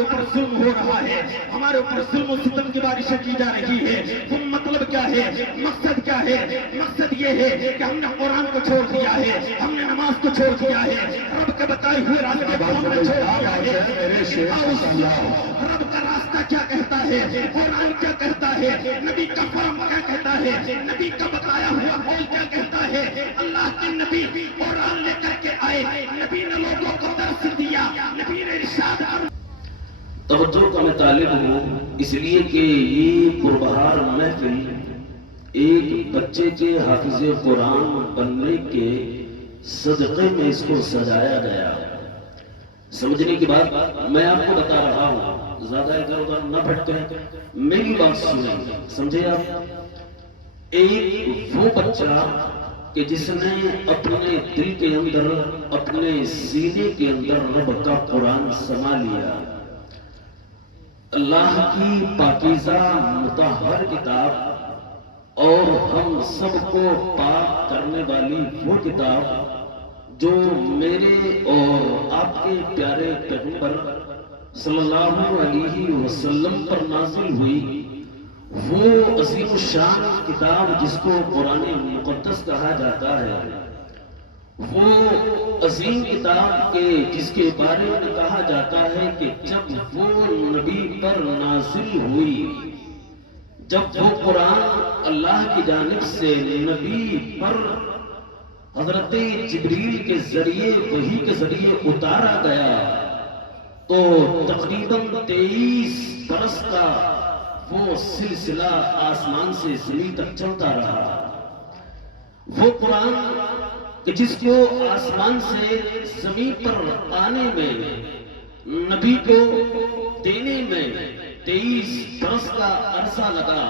ہمارے اوپر ظلم ہو رہا ہے، ہمارے اوپر ظلم و ستم کی بارشیں کی جا رہی ہے، وہ مطلب کیا ہے، مقصد کیا ہے؟ مقصد یہ ہے کہ ہم نے قرآن کو چھوڑ دیا ہے، ہم نے نماز کو چھوڑ دیا ہے، رب کے بتائے ہوئے راستے کو ہم نے چھوڑ دیا ہے۔ رب کا راستہ کیا کہتا ہے، قرآن کیا کہتا ہے، نبی کا فرم کیا کہتا ہے، نبی کا بتایا ہوا قول کیا کہتا ہے؟ اللہ کے نبی قرآن لے کر کے آئے، نبی نے لوگوں کو درس دیا، نبی نے ارشاد توجہ کا میں طالب ہوں، اس لیے کہ یہ پربہار محفل ایک بچے کے حافظ قرآن بننے کے صدقے میں اس کو سجایا گیا۔ سمجھنے کی بات میں آپ کو بتا رہا ہوں، زیادہ ادھر ادھر نہ بھٹکیں، میری بات سنیں، سمجھے آپ؟ ایک وہ بچہ کہ جس نے اپنے دل کے اندر، اپنے سینے کے اندر رب کا قرآن سما لیا، اللہ کی پاکیزہ مطہر کتاب اور ہم سب کو پاک کرنے والی وہ کتاب جو میرے اور آپ کے پیارے پیغمبر صلی اللہ علیہ وسلم پر نازل ہوئی، وہ عظیم الشان کتاب جس کو قرآن مقدس کہا جاتا ہے، وہ عظیم کتاب کے جس کے بارے میں کہا جاتا ہے کہ جب وہ نبی پر نازل ہوئی، جب وہ قرآن اللہ کی جانب سے نبی پر حضرت جبریل کے ذریعے، وحی کے ذریعے اتارا گیا، تو تقریباً 23 برس کا وہ سلسلہ آسمان سے زمین تک چلتا رہا۔ وہ قرآن کہ جس کو آسمان سے زمین پر آنے میں، نبی کو دینے میں 23 برس کا عرصہ لگا،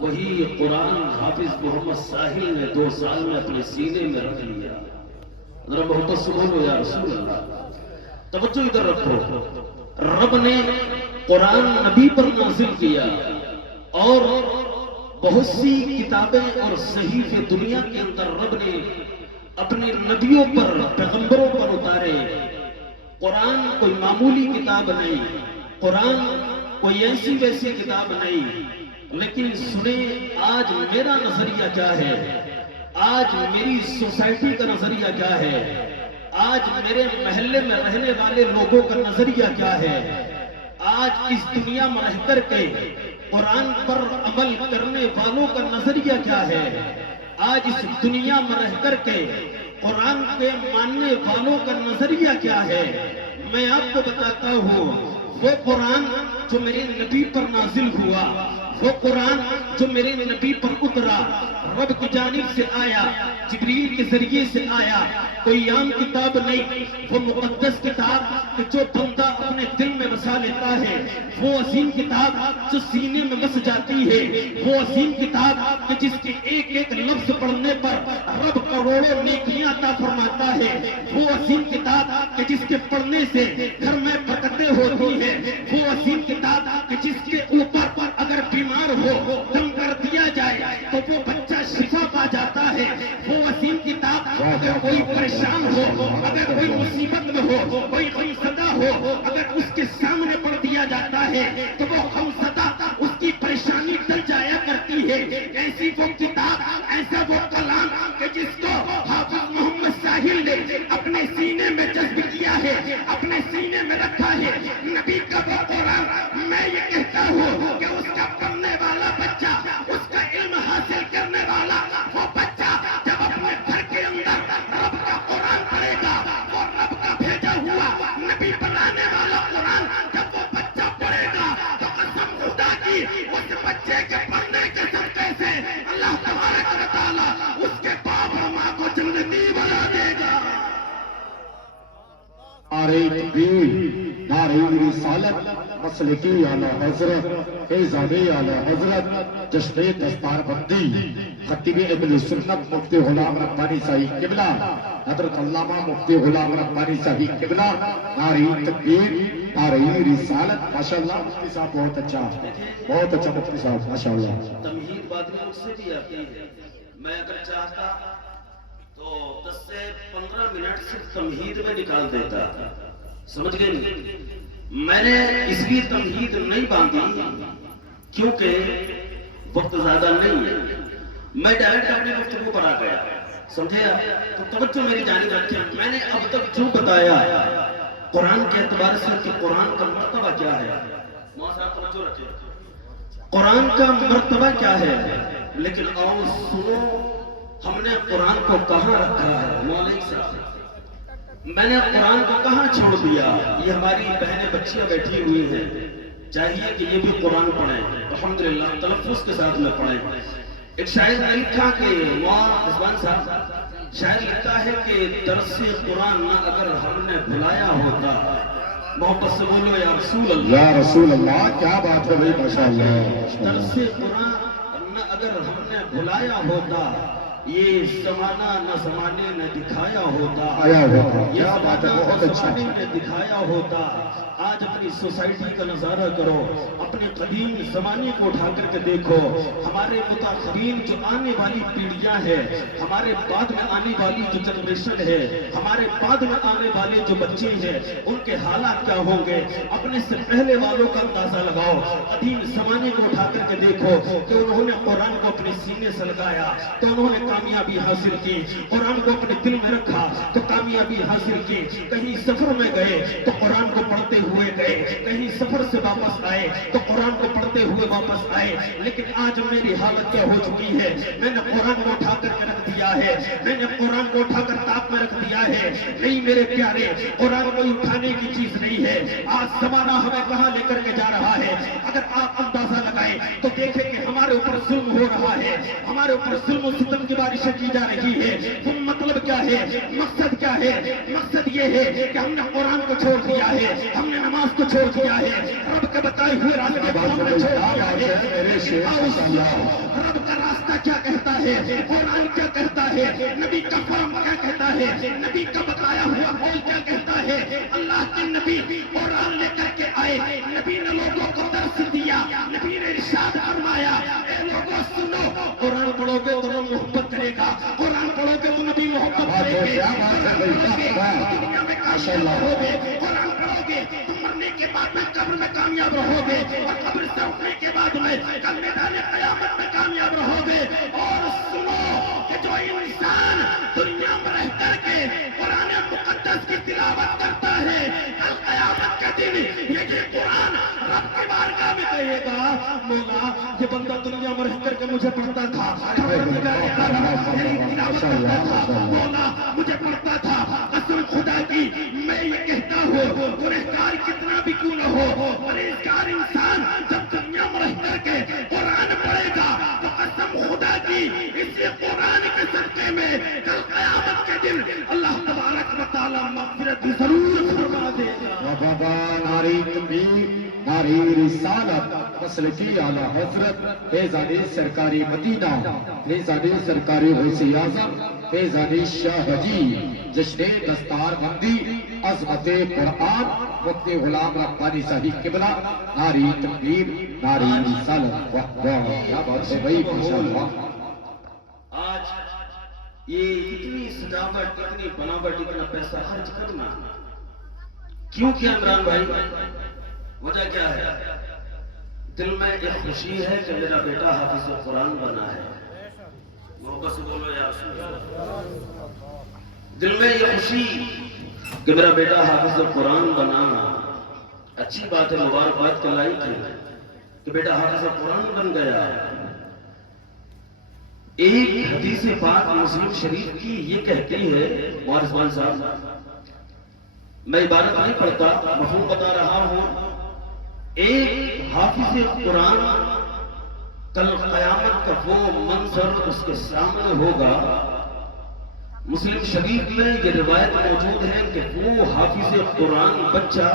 وہی قرآن حافظ محمد ساحل نے 2 سال میں اپنے سینے میں رکھ لیا۔ ذرا محبت سے بولو یا رسول اللہ، توجہ ادھر رکھو۔ رب نے قرآن نبی پر نازل کیا اور بہت سی کتابیں اور صحیفے دنیا کے اندر رب نے اپنے نبیوں پر، پیغمبروں پر اتارے۔ قرآن کوئی معمولی کتاب نہیں، قرآن کوئی ایسی ویسی کتاب نہیں، لیکن سنیں آج میرا نظریہ کیا ہے، آج میری سوسائٹی کا نظریہ کیا ہے، آج میرے محلے میں رہنے والے لوگوں کا نظریہ کیا ہے، آج اس دنیا میں رہ کر کے قرآن پر عمل کرنے والوں کا نظریہ کیا ہے، آج اس دنیا میں رہ کر کے قرآن کے ماننے والوں کا نظریہ کیا ہے۔ میں آپ کو بتاتا ہوں، وہ قرآن جو میرے نبی پر نازل ہوا، وہ قرآن جو میرے نبی پر اترا، رب کی جانب سے آیا، جبریل کے ذریعے سے آیا، کوئی عام کتاب نہیں، وہ مقدس کتاب کہ جو بندہ اپنے دل میں بسا لیتا ہے، وہ عظیم کتاب جو سینے میں بس جاتی ہے، وہ عظیم کتاب کہ جس کے ایک ایک لفظ پڑھنے پر رب کروڑوں نیکیاں عطا فرماتا ہے، وہ عظیم کتاب کہ جس کے پڑھنے سے گھر میں برکتیں ہوتی ہیں، وہ عظیم کتاب کہ جس کے اوپر اگر بیمار ہو دم کر دیا جائے تو وہ بچہ شفا پا جاتا ہے، وہ عظیم کتاب اگر کوئی پریشان ہو، اگر کوئی مصیبت میں ہو، کوئی غمزدہ ہو، اگر اس کے سامنے پڑھ دیا جاتا ہے تو وہ غمزدہ اس کی پریشانی ٹل جایا کرتی ہے۔ ایسی وہ کتاب، ایسا وہ کلام کہ جس کو حافظ محمد ساحل نے اپنے سینے میں جذب کیا ہے، اپنے سینے میں رکھا ہے، نبی کا وہ قرآن۔ میں یہ کہتا ہوں کہ اس کا پڑھنے والا بچہ، اس کا علم حاصل کرنے والا وہ بچہ جب اپنے گھر کے اندر رب کا قرآن پڑھے گا، وہ رب کا بھیجا ہوا نبی بنانے والا قرآن جب وہ بچہ پڑھے گا تو قسم خدا کی اس بچے کے پڑھنے کے صدقے سے اللہ تبارک و تعالیٰ اس کے باپ اور ماں کو جنتی بنا دے گا۔ نعرہ تکبیر، نعرہ رسالت، مسلکی اعلی حضرت، اعزامی اعلی حضرت، جشن دستار بندی، خطیب اہل سنت مفتی غلام ربانی صاحب قبلہ، حضرت علامہ مفتی غلام ربانی صاحب قبلہ، نعرہ تکبیر، نعرہ رسالت۔ ماشاءاللہ مفتی صاحب بہت اچھا مفتی صاحب ماشاءاللہ۔ تمہید باتیں مجھ سے بھی آتی ہے، میں اگر چاہتا تو 10 سے 15 منٹ صرف تمہید میں نکال دیتا، سمجھ گئے نہیں؟ میں نے اس لیے تمہید نہیں باندھی کیونکہ وقت زیادہ نہیں ہے، میں ڈائریکٹ اپنے گفتگو پر آ گیا، سمجھے آپ؟ تو توجہ میری جانب رکھیں، میں نے اب تک جو بتایا قرآن کے اعتبار سے کہ قرآن کا مرتبہ کیا ہے، صاحب توجہ رکھیں، قرآن کا مرتبہ کیا ہے، لیکن آؤ سنو ہم نے قرآن کو کہاں رکھا ہے۔ مولوی صاحب میں نے قرآن کو کہاں چھوڑ دیا؟ یہ ہماری بہنیں بچیاں بیٹھی ہوئی ہیں، چاہیے کہ یہ بھی قرآن پڑھیں، الحمدللہ تلفظ کے ساتھ میں پڑھیں۔ ایک شاعر نے لکھا کہ رضوان صاحب شاعر لکھتا ہے کہ درس قرآن نہ اگر ہم نے بھلایا ہوتا، محبت سے بولو یا رسول اللہ، یا رسول اللہ، کیا بات ہے بھائی، ماشاءاللہ۔ درس قرآن نہ اگر ہم نے بھلایا ہوتا، یہ زمانہ نہ زمانے نے دکھایا ہوتا، آیا ہوتا، یہ کیا بات ہے، زمانہ بہت نہ اچھا۔ زمانے نے دکھایا ہوتا۔ آج اپنی سوسائٹی کا نظارہ کرو، اپنے قدیم زمانے کو اٹھا کر کے دیکھو، ہمارے متاخرین جو آنے والی پیڑھیاں ہیں، ہمارے بعد میں آنے والی جو جنریشن ہے، ہمارے بعد میں آنے والے جو بچے ہیں، ان کے حالات کیا ہوں گے؟ اپنے سے پہلے والوں کا اندازہ لگاؤ، قدیم زمانے کو اٹھا کر کے دیکھو کہ انہوں نے قرآن کو اپنے سینے سے لگایا تو انہوں نے کامیابی حاصل کی، قرآن کو اپنے دل میں رکھا تو کامیابی حاصل کی، کہیں سفر میں گئے تو قرآن کو پڑھتے ہوئے گئے، کہیں سفر سے واپس آئے تو قرآن کو پڑھتے ہوئے واپس آئے۔ لیکن آج میری حالت کیا ہو چکی ہے؟ میں نے قرآن کو اٹھا کر کے رکھ دیا ہے، میں نے قرآن کو اٹھا کر تاپ میں رکھ دیا ہے۔ نہیں میرے پیارے، قرآن کوئی اٹھانے کی چیز نہیں ہے۔ آج زمانہ ہمیں کہاں لے کر کے جا رہا ہے؟ اگر آپ اندازہ لگائیں تو دیکھیں کہ ہمارے اوپر ظلم ہو رہا ہے، ہمارے اوپر ظلم و ستم کی بارشیں کی جا رہی ہے۔ وہ مطلب کیا ہے؟ مقصد کیا ہے؟ مقصد یہ ہے کہ ہم نے قرآن کو چھوڑ دیا ہے، ہم نے نماز کو چھوڑ دیا ہے، رب کے بتائے ہوئے راستے کو ہم نے چھوڑ دیا ہے۔ رب کا راستہ کیا کہتا ہے؟ قرآن کیا کہتا ہے؟ نبی کا فرم کیا کہتا ہے؟ نبی کا بتایا ہوا قول کیا کہتا ہے؟ اللہ کے نبی قرآن لے کر کے آئے، نبی نے لوگوں کو درس دیا، نبی نے ارشاد فرمایا، اے لوگوں سنو، قرآن پڑھو گے تو رب محبت کرے گا، قرآن پڑھو گے تو نبی محبت کرے گے، دنیا میں کامیاب رہو گے، قرآن پڑھو گے تو مرنے کے بعد میں قبر میں کامیاب رہو گے، اور قبر سے اٹھنے کے بعد میں کل میدان قیامت میں کامیاب رہو گے۔ اور سنو کہ جو انسان دنیا میں رہ کر کے قرآن مقدس کی تلاوت کرتا ہے، کل قیامت کے دن یہ قرآن رب کی بارگاہ میں کہے گا، مولا یہ بندہ دنیا میں رہ کر کے مجھے پڑھتا تھا، میری تلاوت کرتا تھا، مولا مجھے پڑھتا تھا، قسم خدا کی میں یہ کہتا ہوں گنہگار کتنا بھی کیوں نہ ہو، پرہیزگار انسان جب دنیا میں رہ کر کے قرآن پڑھے گا تو قسم خدا کی اسی قرآن کے صدقے میں کل قیامت کے دن اللہ تبارک و تعالی مغفرت ضرور فرما دے گا۔ بابا ناری تکبیر، ناری رسالت، مسلکی اعلیٰ حضرت فیضانی سرکاری مدینہ، فیضانی سرکاری غوث اعظم، فیضانی شاہ حجی، جشن دستار بندی، عظمت قرآن، مفتی غلام ربانی صاحب قبلہ، ناری تکبیر، ناری رسالت، واہ واہ کیا بات ہے بھائی، ماشاءاللہ۔ آج یہ اتنی سجاوٹ، اتنی بناوٹ، اتنا پیسہ خرچ کرنا کیوں کیا عمران بھائی؟ وجہ کیا ہے؟ دل میں ایک خوشی ہے کہ میرا بیٹا حافظ قرآن بنا ہے، محبت سے بولو یا رسول اللہ۔ دل میں یہ خوشی کہ میرا بیٹا حافظ قرآن بنا، اچھی بات ہے، مبارکباد کے لائق ہے کہ بیٹا حافظ قرآن بن گیا۔ ایک حدیث پاک مسلم شریف کی یہ کہتی ہے، وارثمان صاحب میں عبارت نہیں پڑھتا، مفہوم بتا رہا ہوں، ایک حافظ قرآن کل قیامت کا وہ منظر اس کے سامنے ہوگا۔ مسلم شریف میں یہ روایت موجود ہے کہ وہ حافظ قرآن بچہ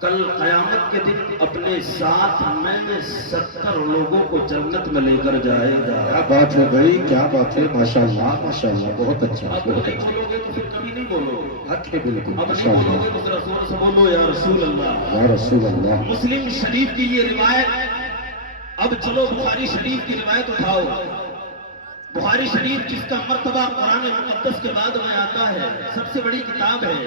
کل قیامت کے دن اپنے ساتھ میں 70 لوگوں کو جنت میں لے کر جائے گا۔ کیا بات ہے بھائی، کیا بات ہے، ماشاءاللہ ماشاءاللہ، بہت اچھا اب بہت نہیں اچھا، بولو گے تو پھر کبھی نہیں بولو گے، حق ہے بالکل، اب نہیں ماشاءاللہ، بولو گے تو ذرا زور سے بولو یا رسول اللہ۔ یا رسول اللہ۔ مسلم شریف کی یہ روایت، اب چلو بخاری شریف کی روایت اٹھاؤ۔ بخاری شریف جس کا مرتبہ قرآن مقدس کے بعد میں آتا ہے، سب سے بڑی کتاب ہے،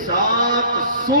700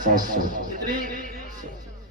700।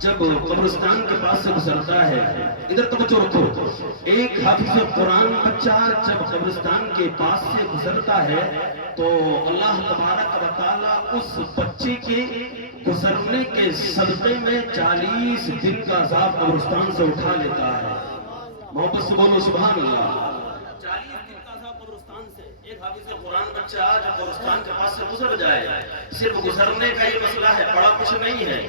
جب قبرستان کے پاس سے گزرتا ہے، ادھر توجہ رکھو، ایک حافظ قرآن بچہ جب قبرستان کے پاس سے گزرتا ہے تو اللہ تبارک و تعالیٰ اس بچے کے گزرنے کے صدقے میں 40 دن کا عذاب قبرستان سے اٹھا لیتا ہے۔ محبت سے بولو سبحان اللہ۔ 40 دن کا عذاب قبرستان سے ایک حافظ قرآن بچہ جب قبرستان کے پاس سے گزر جائے، صرف گزرنے کا یہ مسئلہ ہے، بڑا کچھ نہیں ہے۔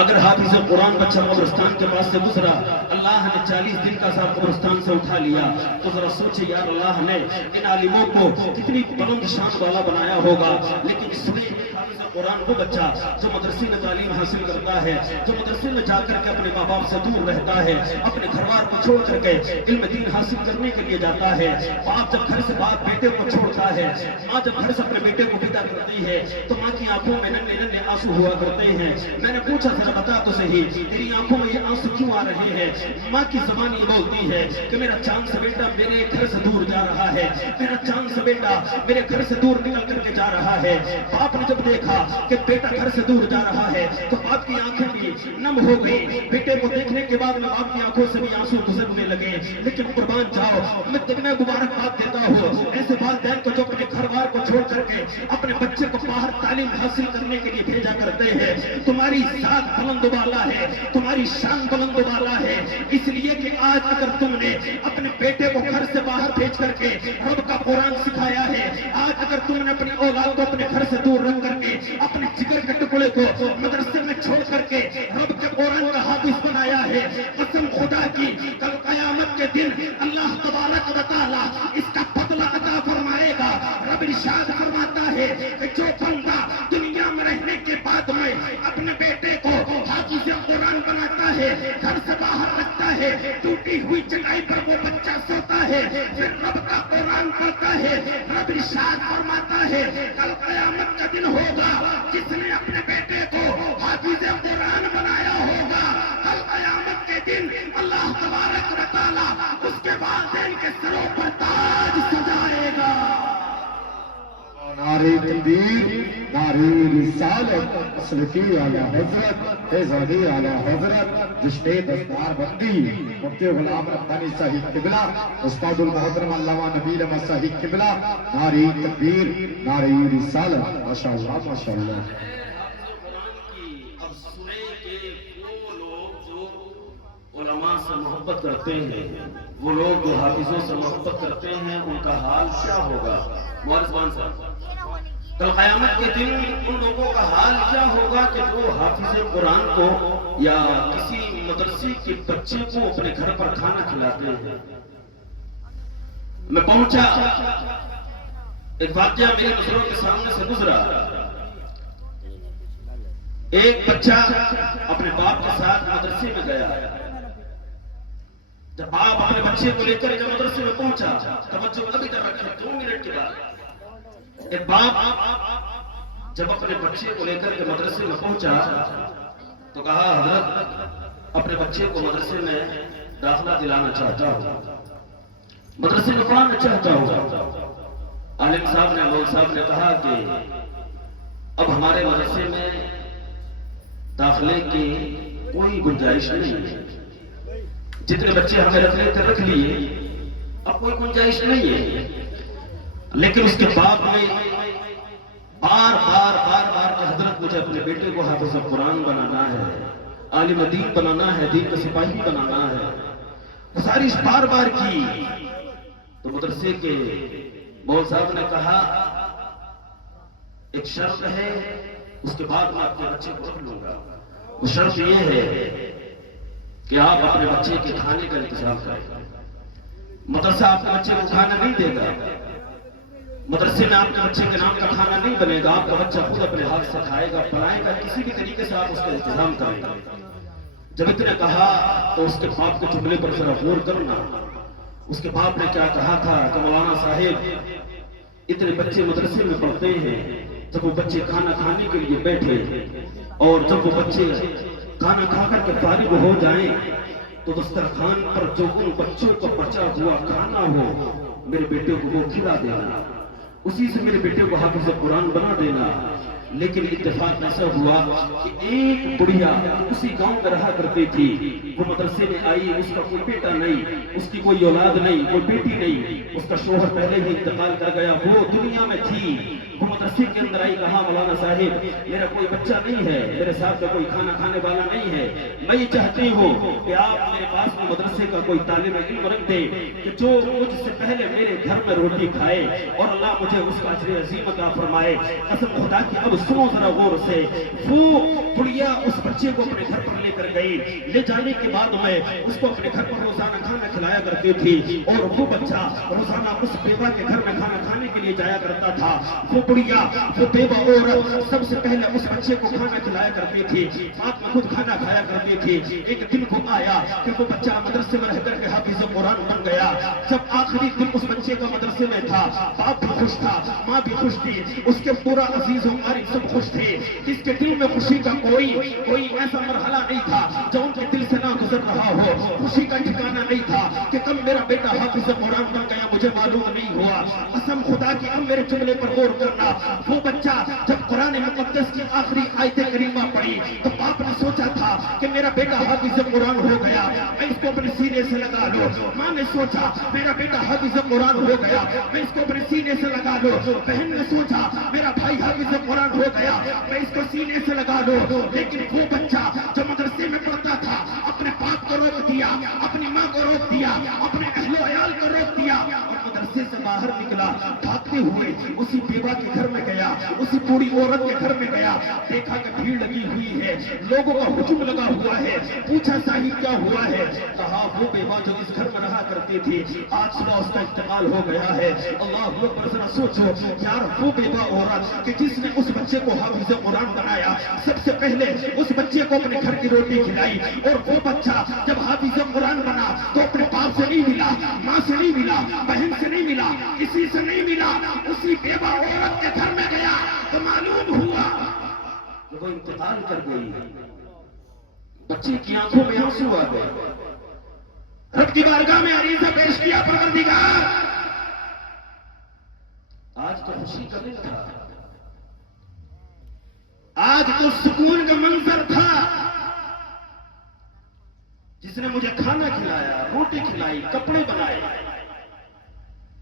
اگر حافظ قرآن بچہ قبرستان کے پاس سے گزرا، اللہ نے 40 دن کا عذاب قبرستان سے اٹھا لیا، تو ذرا سوچے یار اللہ نے ان عالموں کو کتنی بلند شان والا بنایا ہوگا۔ لیکن اس میں حافظ قرآن وہ بچہ جو مدرسے میں تعلیم حاصل کرتا ہے، جو مدرسے میں جا کر کے اپنے ماں باپ سے دور رہتا ہے، اپنے گھر بار کو چھوڑ کر کے علم دین حاصل کرنے کے لیے جاتا ہے۔ باپ جب گھر سے باپ بیٹے کو چھوڑتا ہے، ماں جب گھر سے اپنے بیٹے کو ودا کرتی ہے تو ماں کی آنکھوں میں ننھے ننھے آنسو ہوا کرتے ہیں۔ میں نے پوچھا ذرا بتا تو صحیح، تیری آنکھوں میں یہ آنسو کیوں آ رہے ہیں؟ ماں کی زبان یہ بولتی ہے کہ میرا چاند سے بیٹا میرے گھر سے دور جا رہا ہے، میرا چاند سے بیٹا میرے گھر سے دور نکل کر کے جا رہا ہے۔ باپ نے جب دیکھا کہ بیٹا گھر سے دور جا رہا ہے تو باپ کی آنکھیں بھی نم ہو گئی۔ بیٹے کو دیکھنے کے بعد میں باپ کی آنکھوں سے بھی آنسو گزرنے لگے۔ لیکن قربان جاؤ، میں تمہیں مبارکباد دیتا ہوں ایسے والدین کو جو اپنے گھر بار کو چھوڑ کر کے اپنے بچے کو باہر تعلیم حاصل کرنے کے لیے بھیجا کرتے ہیں۔ تمہاری ذات بلند و بالا ہے، تمہاری شان بلند و بالا ہے، اس لیے کہ آج اگر تم نے اپنے بیٹے کو گھر سے باہر بھیج کر کے رب کا قرآن سکھایا ہے، آج اگر تم نے اپنی اولاد کو اپنے گھر سے دور رکھ کر کے اپنے جگر کے ٹکڑے کو مدرسے میں چھوڑ کر کے رب کے قرآن کا حافظ بنایا ہے، قسم خدا کی کل قیامت کے دن اللہ تبارک و تعالیٰ اس کا بدلہ عطا فرمائے گا۔ رب ارشاد فرماتا ہے کہ جو بندہ دنیا میں رہنے کے بعد میں اپنے بیٹے کو حافظ قرآن بناتا ہے، گھر سے باہر رکھتا ہے، ٹوٹی ہوئی چٹائی پر وہ بچہ سوتا ہے، پھر رب کا قرآن پڑھتا ہے، رب ارشاد فرماتا ہے کل قیامت کا دن ہوگا، جس نے اپنے بیٹے کو حافظ قرآن بنایا ہوگا، کل قیامت کے دن اللہ تبارک و تعالیٰ اس کے والدین کے سروں پر تاج سجائے گا۔ نعرہ تکبیر، نعرہ رسالت، مسلکی اعلی حضرت، فیضانی اعلی حضرت، جشن دستار بندی مفتی غلام ربانی صاحب قبلہ، استاد المحترم علامہ نبیل احمد صاحب قبلہ، نعرہ تکبیر، نعرہ رسالت، ماشاءاللہ ماشاءاللہ۔ اب سنیں کہ وہ لوگ جو علماء سے محبت کرتے ہیں، وہ لوگ جو حافظوں سے محبت کرتے ہیں، ان کا حال کیا ہوگا؟ مورزبان صاحب، کل قیامت کے دن ان لوگوں کا حال کیا ہوگا کہ جو حافظ قرآن کو یا کسی مدرسے کے بچے کو اپنے گھر پر کھانا کھلاتے ہیں۔ میں پہنچا، ایک واقعہ میرے نظروں کے سامنے سے گزرا۔ ایک بچہ اپنے باپ کے ساتھ مدرسے میں گیا، جب باپ اپنے بچے کو لے کر جب مدرسے میں پہنچا، توجہ ابھی تک رکھیں 2 منٹ کے بعد، ایک باپ جب اپنے بچے کو لے کر کے مدرسے میں پہنچا تو کہا حضرت اپنے بچے کو مدرسے میں داخلہ دلانا چاہتا ہوں، مدرسے میں پڑھانا چاہتا ہوں۔ عالم صاحب نے، مول صاحب نے کہا کہ اب ہمارے مدرسے میں داخلے کی کوئی گنجائش نہیں ہے، جتنے بچے ہمیں رکھنے تھے رکھ لیے، اب کوئی گنجائش نہیں ہے۔ لیکن اس کے بعد میں بار بار کہ حضرت مجھے اپنے بیٹے کو حافظ قرآن بنانا ہے، عالم دین بنانا ہے، دین کا سپاہی بنانا ہے، گزارش بار بار کی۔ تو مدرسے کے مول صاحب نے کہا ایک شرط ہے، اس کے بعد میں اپنے بچے کو رکھ لوں گا۔ وہ شرط یہ ہے کہ آپ اپنے بچے کے کھانے کا انتظام کریں۔ مدرسہ آپ کے بچے کو کھانا نہیں دے گا، مدرسے میں آپ کے بچے کے نام کا کھانا نہیں بنے گا، آپ کا بچہ خود اپنے ہاتھ سے کھائے گا، پڑھائے گا، کسی بھی طریقے سے آپ اس کا انتظام کریں گا۔ جب اتنے کہا تو اس کے باپ کے جملے پر ذرا غور کرنا۔ اس کے باپ نے کیا کہا تھا کہ مولانا صاحب اتنے بچے مدرسے میں پڑھتے ہیں، جب وہ بچے کھانا کھانے کے لیے بیٹھے اور جب وہ بچے کھانا کھا کر کے فارغ ہو جائیں تو دسترخوان پر جو ان بچوں کو بچا ہوا کھانا ہو میرے بیٹے کو وہ کھلا دینا، اسی سے میرے بیٹے کو حافظ قرآن بنا دینا۔ لیکن اتفاق ایسا ہوا کہ ایک بڑھیا اسی گاؤں میں رہا کرتی تھی، وہ مدرسے میں آئی، اس کا کوئی بیٹا نہیں، اس کی کوئی اولاد نہیں، کوئی بیٹی نہیں، اس کا شوہر پہلے ہی انتقال کر گیا، وہ دنیا میں تھی، وہ مدرسے کے اندر آئی، کہا مولانا صاحب میرا کوئی بچہ نہیں ہے، میرے ساتھ میں کوئی کھانا کھانے والا نہیں ہے، میں یہ چاہتی ہوں کہ آپ میرے پاس میں مدرسے کا کوئی طالب علم رکھ دیں کہ جو مجھ سے پہلے میرے گھر میں روٹی کھائے اور اللہ مجھے اس کا اجر عظیم عطا فرمائے۔ قسم خدا کی اب سنو ذرا غور سے، وہ بڑھیا اس بچے کو اپنے گھر پر لے کر گئی، لے جانے کے بعد میں اس کو اپنے گھر پر روزانہ کھانا کھلایا کرتی تھی، اور وہ بچہ روزانہ اس بیوہ کے گھر میں کھانا کھانے کے لیے جایا کرتا تھا۔ وہ بڑھیا وہ بیوہ عورت سب سے پہلے اس بچے کو کھانا کھلایا کرتی تھی، ساتھ میں خود کھانا کھایا کرتی تھی۔ ایک دن کو آیا کہ وہ بچہ مدرسے میں رہ کر کے حافظ قرآن بن گیا۔ جب آخری دن اس بچے کا مدرسے میں تھا، باپ بھی خوش تھا، ماں بھی خوش تھی، اس کے پورا عزیز و قریب سب خوش تھے، جس کے دل میں خوشی کا کوئی ایسا مرحلہ نہیں تھا جو ان کے دل سے نہ گزر رہا ہو، خوشی کا ٹھکانہ نہیں تھا کہ کب میرا بیٹا حافظ قرآن بن گیا مجھے معلوم نہیں ہوا۔ قسم خدا کی اب میرے جملے پر غور کرنا، وہ بچہ جب قرآن مقدس کی آخری آیت کریمہ پڑھی تو باپ نے سوچا تھا کہ میرا بیٹا حافظ قرآن ہو گیا، میں اس کو اپنے سینے سے لگا لوں۔ ماں نے سوچا میرا بیٹا حافظ قرآن ہو گیا، میں اس کو اپنے سینے سے لگا لوں۔ بہن نے سوچا میرا بھائی حافظ قرآن ہو گیا، میں اس کو سینے سے لگا لوں۔ لیکن وہ بچہ جو مدرسے میں پڑھتا تھا اپنے باپ کو روک دیا، اپنی ماں کو روک دیا، اپنے اہل و عیال کو روک دیا، اور مدرسے سے باہر نکلا، بھاگتے ہوئے اسی بیوہ کے گھر میں گیا، اسی بوڑھی عورت کے گھر میں گیا، دیکھا کہ بھیڑ لگی ہوئی ہے، لوگوں کا ہجوم لگا ہوا ہے، پوچھا صاحب کیا ہوا ہے؟ کہا وہ بیوہ جو اس گھر میں رہا کرتی تھی آج صبح اس کا انتقال ہو گیا ہے۔ اللہ اکبر، ذرا سوچو یار، وہ بیوہ عورت کہ جس نے اس بچے کو حافظ قرآن بنایا، سب سے پہلے اس بچے کو اپنے گھر کی روٹی کھلائی، اور وہ بچہ جب حافظ قرآن بنا تو اپنے باپ سے نہیں ملا، ماں سے نہیں ملا، بہن سے نہیں ملا، کسی سے نہیں ملا، اسی بیوہ عورت کے گھر میں گیا تو معلوم ہوا کہ وہ انتقال کر گئی۔ بچے کی آنکھوں میں آنسو آ گئے، رب کی بارگاہ میں عریضہ پیش کیا، پروردگار آج تو خوشی کا دن تھا، آج تو سکون کا منظر تھا، جس نے مجھے کھانا کھلایا، روٹی کھلائی، کپڑے بنائے،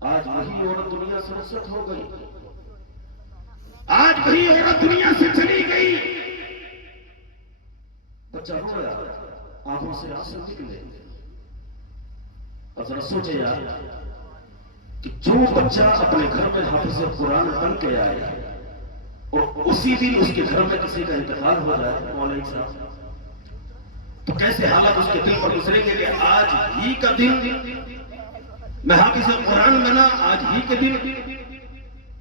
آج وہی عورت دنیا سے رخصت ہو گئی، آج وہی عورت دنیا سے چلی گئی۔ بچہ رویا، آنکھوں سے آنسو نکلے، اور ذرا سوچے یار کہ جو بچہ اپنے گھر میں حافظ قرآن بن کے آئے اور اسی دن اس کے گھر میں کسی کا انتقال ہو جائے مولوی صاحب، تو کیسے حالات اس کے دل پر گزریں گے کہ آج ہی کا دن میں حافظ قرآن بنا، آج ہی کے دن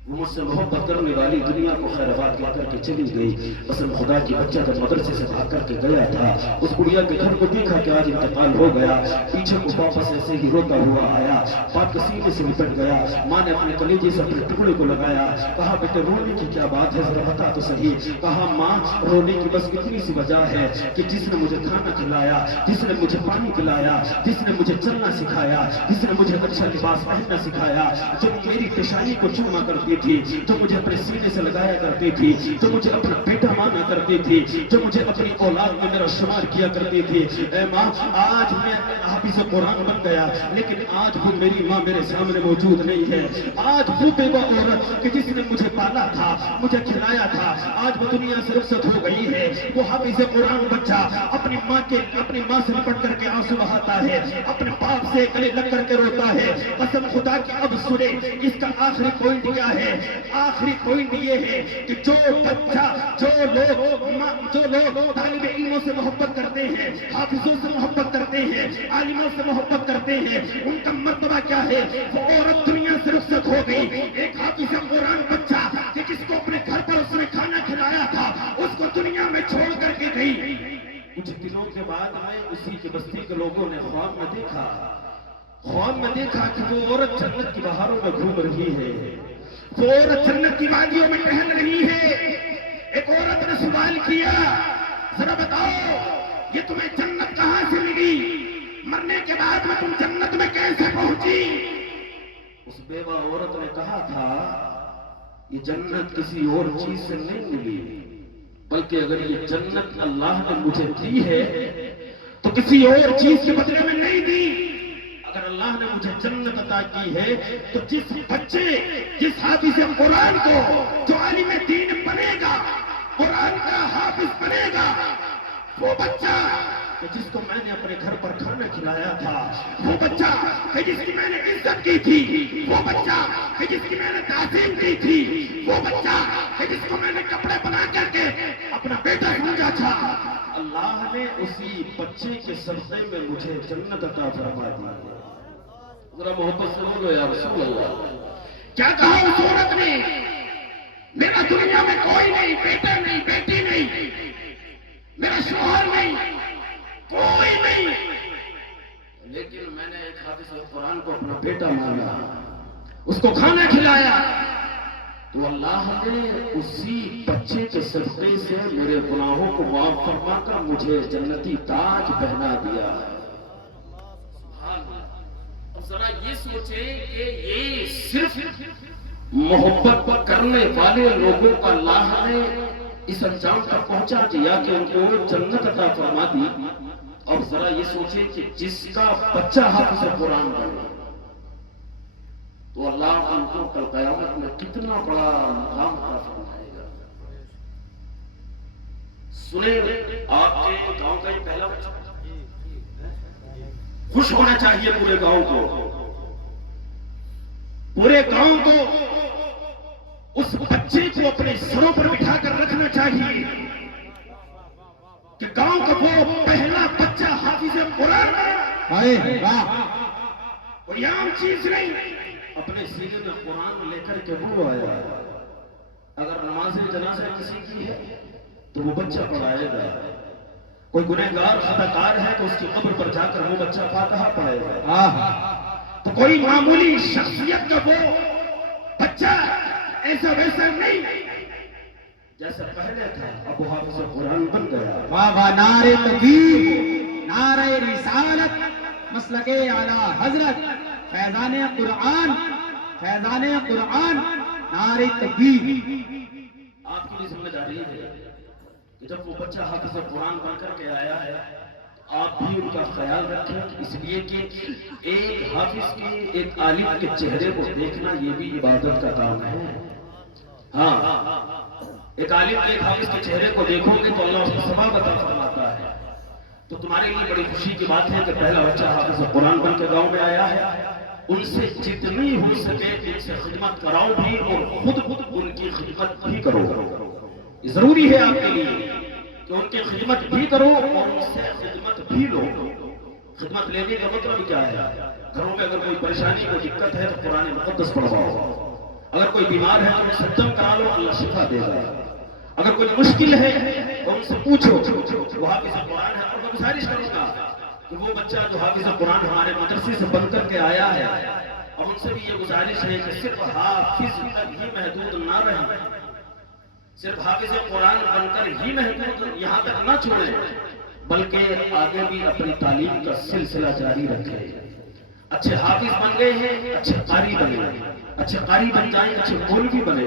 وہ مجھ سے محبت کرنے والی دنیا کو خیر آباد کہہ کر کے چلی گئی۔ قسم خدا کی بچہ جب مدرسے سے بھاگ کر کے گیا تھا، اس بڑھیا کے گھر کو دیکھا کہ آج انتقال ہو گیا، پیچھے کو واپس ایسے ہی روتا ہوا آیا، باپ کے سینے سے لپٹ گیا، ماں نے اپنے کلیجے سے اپنے ٹکڑے کو لگایا، کہا بیٹے رونے کی کیا بات ہے، ذرا بتا تو صحیح۔ کہا ماں رونے کی بس اتنی سی وجہ ہے کہ جس نے مجھے کھانا کھلایا، جس نے مجھے پانی پلایا، جس نے مجھے چلنا سکھایا، جس نے مجھے اچھا لباس پہننا سکھایا، جو میری پیشانی کو چوما کرتی تھی، جو مجھے اپنے سینے سے لگایا کرتی تھی، جو مجھے اپنا بیٹا مانا کرتی تھی، جو مجھے اپنی اولاد میں میرا شمار کیا کرتی تھی، اے ماں آج میں حافظ قرآن بن گیا، لیکن آج وہ میری ماں میرے سامنے موجود نہیں ہے۔ آج وہ بیوہ عورت کہ جس نے مجھے پالا تھا، مجھے کھلایا تھا، آج وہ دنیا سے رخصت ہو گئی ہے۔ وہ حافظ قرآن بچہ اپنی ماں سے لپٹ کر کے آنسو بہاتا ہے، اپنے باپ سے گلے لگ کر کے روتا ہے۔ قسم خدا کی اب سنے اس کا آخری پوائنٹ کیا ہے؟ آخری پوائنٹ یہ ہے کہ جو بچہ جو لوگ طالب علموں سے محبت کرتے ہیں، حافظوں سے محبت کرتے ہیں، عالموں سے محبت کرتے ہیں، ان کا مرتبہ کیا ہے؟ وہ عورت دنیا سے رخصت ہو گئی، ایک حافظ قرآن بچہ کہ جس کو اپنے گھر پر اس نے کھانا کھلایا تھا، اس کو دنیا میں چھوڑ کر کے گئی۔ کچھ دنوں کے بعد میں اسی کے بستی کے لوگوں نے خواب میں دیکھا کہ وہ عورت جنت کی بہاروں میں گھوم رہی ہے، وہ عورت جنت کی وادیوں میں ٹہل رہی ہے۔ ایک عورت نے سوال کیا، ذرا بتاؤ یہ تمہیں جنت کہاں سے ملی؟ مرنے کے بعد میں تم جنت میں کیسے پہنچی؟ اس بیوہ عورت نے کہا تھا یہ جنت کسی اور چیز سے نہیں ملی، بلکہ اگر یہ جنت اللہ نے مجھے دی ہے تو کسی اور چیز کے بدلے میں نہیں دی۔ اگر اللہ نے مجھے جنت عطا کی ہے تو جس بچے، جس حافظ قرآن کو جو عالم دین بنے گا، قرآن کا حافظ بنے گا، وہ بچہ کہ جس کو میں نے اپنے گھر پر کھانا کھلایا تھا، وہ بچہ کہ جس کی میں نے عزت کی تھی، وہ بچہ کہ جس کی میں نے تعظیم کی تھی، وہ بچہ کہ جس کو میں نے کپڑے بنا کر کے اپنا بیٹا سمجھا تھا، اللہ نے اسی بچے کے صدقے میں مجھے جنت عطا فرما دی ہے۔ ذرا محبت سے بولو یا رسول اللہ۔ کیا کہا اس عورت نے؟ میرا دنیا میں کوئی نہیں، بیٹا نہیں، بیٹی نہیں، میرا شوہر نہیں، کوئی نہیں، لیکن میں نے ایک حافظ قرآن کو اپنا بیٹا مانا، اس کو کھانا کھلایا، تو اللہ نے اسی بچے کے صدقے سے میرے گناہوں کو معاف فرما کر مجھے جنتی تاج پہنا دیا ہے۔ اب ذرا یہ سوچیں کہ یہ صرف محبت کرنے والے لوگوں کا اللہ نے اس انجام تک پہنچا دیا کہ ان کو جنت عطا فرما دی۔ اور ذرا یہ سوچیں کہ جس کا بچہ حافظ قرآن بنے تو اللہ ان کو کل قیامت میں کتنا بڑا مقام عطا فرمائے گا۔ سنیں، آپ کے گاؤں کا یہ پہلا بچہ خوش ہونا چاہیے پورے گاؤں کو، پورے گاؤں کو اس بچے کو اپنے سروں پر بٹھا کر رکھنا چاہیے کہ گاؤں کا وہ پہلا بچہ حافظ قرآن ہے، کوئی عام چیز نہیں۔ اپنے سینے میں قرآن لے کر کے وہ آیا۔ اگر نماز جنازہ کسی کی ہے تو وہ بچہ پڑھائے گا، کوئی گنہگار خطا کار ہے تو اس کی قبر پر جا کر وہ بچہ فاتحہ پڑھے گا، تو کوئی معمولی شخصیت کا وہ بچہ ایسا ویسا نہیں جیسا پہلے تھا، اب وہ حافظ قرآن بن گیا۔ واہ واہ، نعرہ تکبیر، نعرہ رسالت، مسلک اعلی حضرت، فیضان قرآن، فیضان قرآن، نعرہ تکبیر۔ آپ کی بھی ذمہ داری ہے کہ جب وہ بچہ حافظ قرآن بن کر کے آیا ہے آپ بھی ان کا خیال رکھیں، اس لیے کہ ایک حافظ کے، ایک عالم کے چہرے کو دیکھنا یہ بھی عبادت کا کام ہے۔ ہاں، ایک عالم کے، ایک حافظ کے چہرے کو دیکھو گے تو اللہ اس کو ثواب عطا فرماتا ہے۔ تو تمہارے لیے بڑی خوشی کی بات ہے کہ پہلا بچہ حافظ قرآن بن کے گاؤں میں آیا ہے۔ ان سے جتنی ہو سکے ان سے خدمت کراؤ بھی اور خود ان کی خدمت بھی کرو۔ یہ ضروری ہے آپ کے لیے کہ ان کی خدمت بھی کرو اور ان سے خدمت بھی لو۔ خدمت لینے کا مطلب کیا ہے؟ گھروں میں اگر کوئی پریشانی، کوئی دقت ہے تو قرآن مقدس پڑھواؤ۔ اگر کوئی بیمار ہے تو ان سے دم کرا لو، اللہ شفا دے گا۔ اگر کوئی مشکل ہے تو ان سے پوچھو، وہ حافظ قرآن ہے۔ اور میں گزارش کروں گا کہ وہ بچہ جو حافظ قرآن ہمارے مدرسے سے بن کر کے آیا ہے، اور ان سے بھی یہ گزارش ہے کہ صرف حافظ تک ہی محدود نہ رہیں، صرف حافظ قرآن بن کر ہی محدود یہاں تک نہ چھوڑیں، بلکہ آگے بھی اپنی تعلیم کا سلسلہ جاری رکھیں۔ اچھے حافظ بن گئے ہیں، اچھے قاری بنے، اچھے قاری بن جائیں، اچھے مولوی بنے،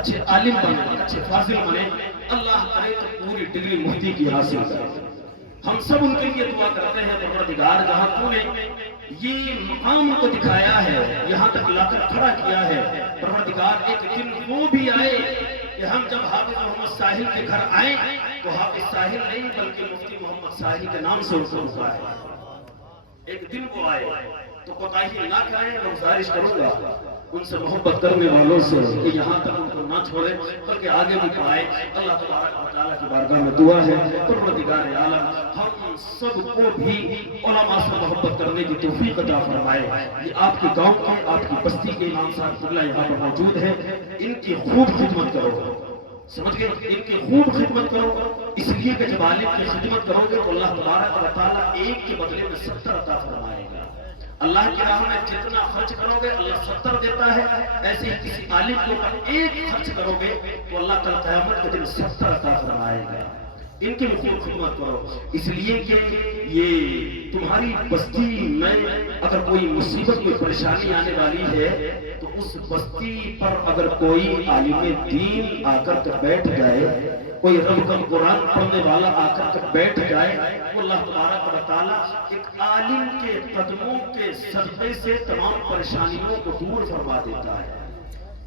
اچھے عالم بنے، اچھے فاضل بنے، اللہ کرے تو پوری ڈگری مفتی کی حاصل کریں۔ ہم سب ان کے لیے دعا کرتے ہیں، پروردگار جہاں تو نے یہ مقام کو دکھایا ہے، یہاں تک لا کر کھڑا کیا ہے، پروردگار ایک دن وہ بھی آئے کہ ہم جب حافظ محمد ساحل کے گھر آئیں تو حافظ ساحل نہیں بلکہ مفتی محمد ساحل کے نام سے ان کو بلایا۔ ایک دن وہ آئے تو کوتاہی نہ کریں، میں گزارش کروں گا ان سے محبت کرنے والوں سے کہ یہاں تک ان کو نہ چھوڑیں بلکہ آگے بھی پڑھائیں۔ اللہ تبارک و تعالیٰ کی بارگاہ میں دعا ہے پروردگار عالم ہم سب کو بھی علماء سے محبت کرنے کی توفیق عطا فرمائے۔ یہ آپ کے گاؤں کے، آپ کی بستی کے امام صاحب اللہ یہاں پر موجود ہیں، ان کی خوب خدمت کرو، سمجھ گئے؟ ان کی خوب خدمت کرو، اس لیے کہ جب عالم کی خدمت کرو گے تو اللہ تبارک و تعالیٰ ایک کے بدلے میں 70 عطا فرمائے گا۔ اللہ کی راہ میں جتنا خرچ کرو گے اللہ 70 دیتا ہے، ایسے ہی کسی عالم کے اوپر ایک خرچ کرو گے تو اللہ کل قیامت کے دن 70 عطا فرمائے گا۔ ان کی خوب خدمت کرو، اس لیے کہ یہ تمہاری بستی میں اگر کوئی مصیبت کوئی پریشانی آنے والی ہے تو اس بستی پر اگر کوئی عالم دین آ کر کے بیٹھ جائے، کوئی رب کا قرآن پڑھنے والا آ کر کے بیٹھ جائے، وہ اللہ تبارک و تعالیٰ ایک عالم کے قدموں کے صدقے سے تمام پریشانیوں کو دور فرما دیتا ہے۔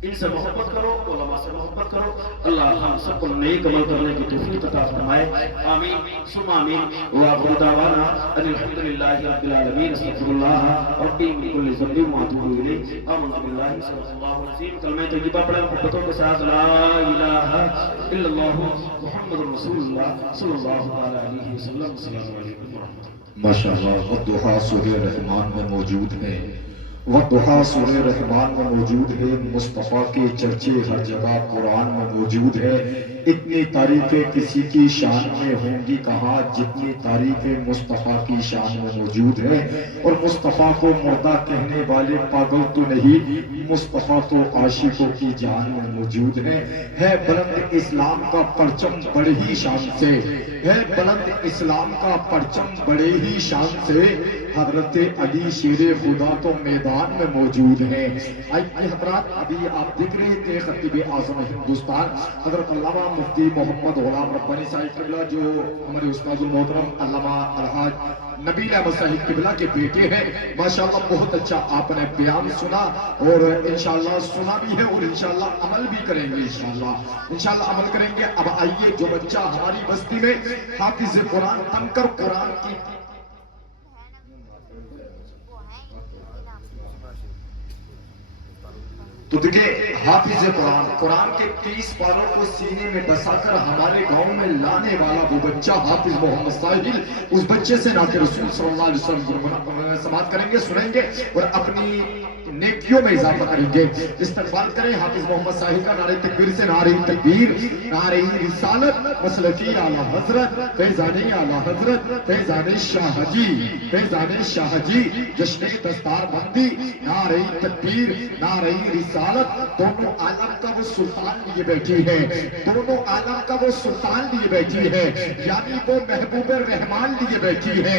ان سے محبت کرو، علماء سے محبت کرو، اللہ ہم سب کو نیک عمل کرنے کی توفیق عطا فرمائے، آمین ثم آمین۔ وآخر دعوانا ان الحمد للہ رب العالمین، استغفر اللہ ربی من کل ذنب واتوب الیہ، آمنت باللہ صدق اللہ العظیم۔ کلمہ طیبہ پڑھیں محبتوں کے ساتھ، لا الہ الا اللہ محمد رسول اللہ صلی اللہ علیہ وسلم۔ السلام علیکم ورحمۃ اللہ۔ ماشاءاللہ، والضحیٰ سورہ رحمان میں موجود ہے، والضحیٰ سورہ رحمان میں موجود ہے، مصطفیٰ کے چرچے ہر جگہ قرآن میں موجود ہے۔ اتنی تعریفیں کسی کی شان میں ہوں گی کہاں جتنی تعریفیں مصطفیٰ کی شان میں موجود ہے۔ اور مصطفیٰ کو مردہ کہنے والے پاگل تو نہیں، مصطفیٰ تو عاشقوں کی جان میں موجود ہے بلند اسلام کا پرچم بڑے ہی شان سے، ہے بلند اسلام کا پرچم بڑے ہی شان سے، حضرت علی شیر خدا تو میدان میں موجود ہیں۔ آئیے حضرات، ابھی آپ دیکھ رہے تھے خطیب اعظم ہندوستان حضرت علامہ مفتی محمد غلام ربانی صاحب قبلہ، جو ہمارے استاد المحترم علامہ الحاج نبیل احمد صاحب قبلہ کے بیٹے ہیں۔ ماشاءاللہ بہت اچھا آپ نے بیان سنا، اور انشاءاللہ سنا بھی ہے، اور انشاءاللہ عمل بھی کریں گے، انشاءاللہ عمل کریں گے۔ اب آئیے، جو بچہ ہماری بستی میں حافظ قرآن بن کر قرآن کی تو دیکھیں، حافظ قرآن کے 30 پاروں کو سینے میں بسا کر ہمارے گاؤں میں لانے والا وہ بچہ حافظ محمد ساحل، اس بچے سے نعت رسول صلی اللہ علیہ وسلم سماعت کریں گے، سنیں گے، اور اپنی نیکیوں میں اضافہ کریں گے۔ استقبال کریں حافظ محمد ساحل کا نعرہ تکبیر سے، نعرہ تکبیر، نعرہ رسالت، مسلکی اعلیٰ حضرت فیضان اعلیٰ حضرت فیضان شاہ جی، فیضان شاہ جی، جشن دستار بندی، نعرہ تکبیر، نعرہ رسالت، دونوں عالم کا وہ سلطان لیے بیٹھی ہے، دونوں عالم کا وہ سلطان لیے بیٹھی ہے، یعنی وہ محبوب رحمان لیے بیٹھی ہے۔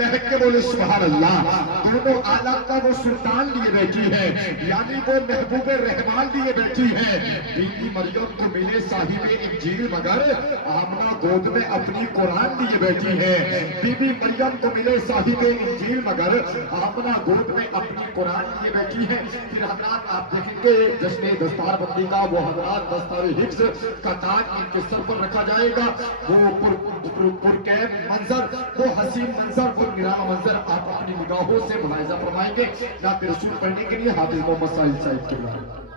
لہک کے بولے سبحان اللہ۔ دونوں عالم کا وہ سلطان لیے بیٹھی ہے، یعنی وہ محبوب رحمان لیے بیٹھی ہے۔ بی بی مریم کو ملے صاحب انجیل مگر آمنہ گود میں اپنی قرآن لیے بیٹھی ہے۔ بی بی مریم کو ملے صاحب انجیل مگر آمنہ گود میں اپنی قرآن لیے بیٹھی ہے۔ پھر حضرات آپ دیکھیں گے جشن دستار بندی کا وہ حضرات دستار حفظ کا تاج ان کے سر پر رکھا جائے گا، وہ پرکیف منظر، وہ حسین منظر، وہ نرالا منظر آپ اپنی نگاہوں سے ملاحظہ فرمائیں گے۔ نعت رسول پڑھنے کے لیے حافظ محمد ساحل صاحب کے بارے